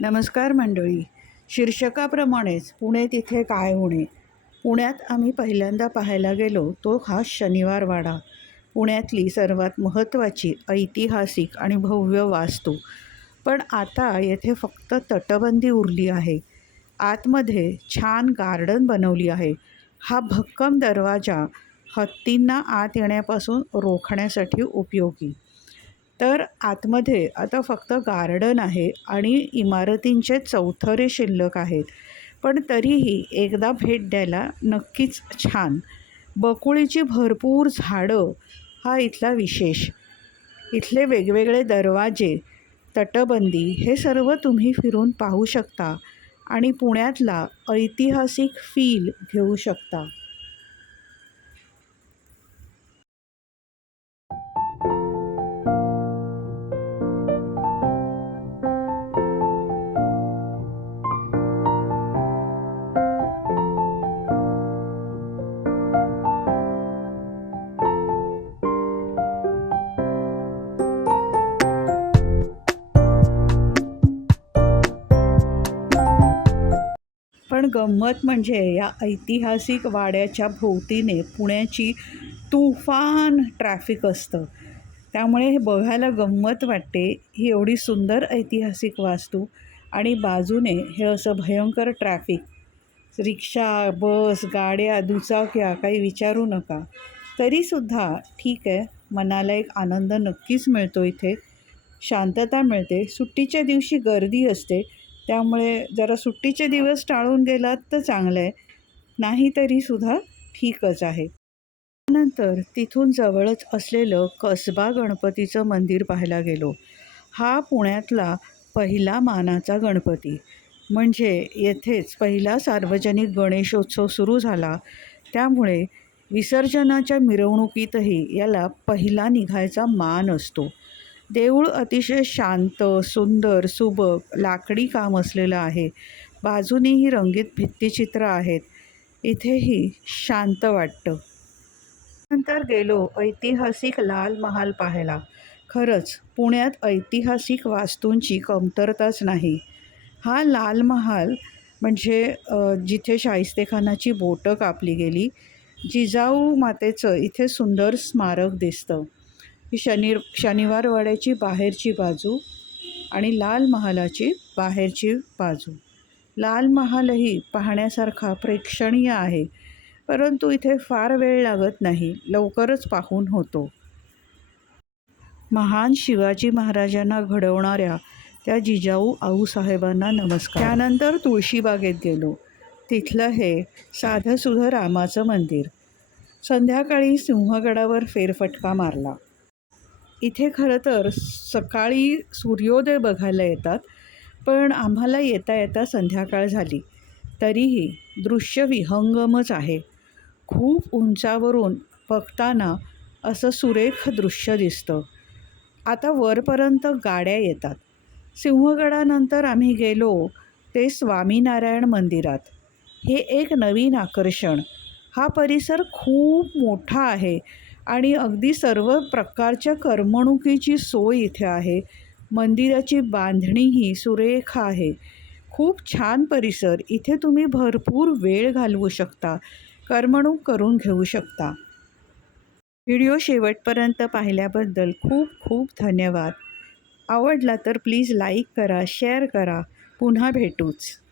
नमस्कार मंडळी. शीर्षकाप्रमाणेच पुणे तिथे काय होणे? पुण्यात आम्ही पहिल्यांदा पाहायला गेलो तो हा शनिवार वाडा पुण्यातली सर्वात महत्त्वाची ऐतिहासिक आणि भव्य वास्तू. पण आता येथे फक्त तटबंदी उरली आहे. आतमध्ये छान गार्डन बनवली आहे. हा भक्कम दरवाजा हत्तींना आत येण्यापासून रोखण्यासाठी उपयोगी. तर आतमध्ये आता फक्त गार्डन आहे आणि इमारतींचे चौथरे शिल्लक आहेत. पण तरीही एकदा भेट द्यायला नक्कीच छान. बकुळीची भरपूर झाडं हा इथला विशेष. इथले वेगवेगळे दरवाजे तटबंदी हे सर्व तुम्ही फिरून पाहू शकता आणि पुण्यातला ऐतिहासिक फील घेऊ शकता. पण गंमत म्हणजे या ऐतिहासिक वाड्याच्या भोवतीने पुण्याची तुफान ट्रॅफिक असतं. त्यामुळे हे बघायला गंमत वाटते. ही एवढी सुंदर ऐतिहासिक वास्तू आणि बाजूने हे असं भयंकर ट्रॅफिक. रिक्षा बस गाड्या दुचाक्या काही विचारू नका. तरीसुद्धा ठीक आहे. मनाला एक आनंद नक्कीच मिळतो इथे. शांतता मिळते. सुट्टीच्या दिवशी गर्दी असते. त्यामुळे जरा सुट्टीचे दिवस टाळून गेलात तर चांगलं आहे. नाही तरीसुद्धा ठीकच आहे. त्यानंतर तिथून जवळच असलेलं कसबा गणपतीचं मंदिर पाहायला गेलो. हा पुण्यातला पहिला मानाचा गणपती. म्हणजे येथेच पहिला सार्वजनिक गणेशोत्सव सुरू झाला. त्यामुळे विसर्जनाच्या मिरवणुकीतही याला पहिला निघायचा मान असतो. देऊळ अतिशय शांत सुंदर सुबक लाकडी काम असलेलं आहे. बाजूनीही रंगीत भित्तिचित्र आहेत. इथेही शांत वाटतं. नंतर गेलो ऐतिहासिक लाल महाल पाहायला. खरंच पुण्यात ऐतिहासिक वास्तूंची कमतरताच नाही. हा लाल महाल म्हणजे जिथे शाहिस्तेखानाची बोटं कापली गेली जिजाऊ मातेचं इथे सुंदर स्मारक दिसतं. ही शनि शनिवार वाड्याची बाहेरची बाजू आणि लाल महालाची बाहेरची बाजू. लाल महालही पाहण्यासारखा प्रेक्षणीय आहे परंतु इथे फार वेळ लागत नाही लवकरच पाहून होतो. महान शिवाजी महाराजांना घडवणाऱ्या त्या जिजाऊ आऊसाहेबांना नमस्कार. त्यानंतर तुळशीबागेत गेलो. तिथलं हे साधंसुधं रामाचं मंदिर. संध्याकाळी सिंहगडावर फेरफटका मारला. इथे खरं तर सकाळी सूर्योदय बघायला येतात पण आम्हाला येता येता संध्याकाळ झाली. तरीही दृश्य विहंगमच आहे. खूप उंचावरून बघताना असं सुरेख दृश्य दिसतं. आता वरपर्यंत गाड्या येतात. सिंहगडानंतर आम्ही गेलो ते स्वामीनारायण मंदिरात. हे एक नवीन आकर्षण. हा परिसर खूप मोठा आहे. आणि अगदी सर्व प्रकारच्या करमणुकीची सोय इथे आहे. मंदिराची बांधणीही सुरेख आहे. खूप छान परिसर. इथे तुम्ही भरपूर वेळ घालवू शकता. करमणूक करून घेऊ शकता. व्हिडिओ शेवटपर्यंत पाहिल्याबद्दल खूप खूप धन्यवाद. आवडला तर प्लीज लाईक करा शेअर करा. पुन्हा भेटूच.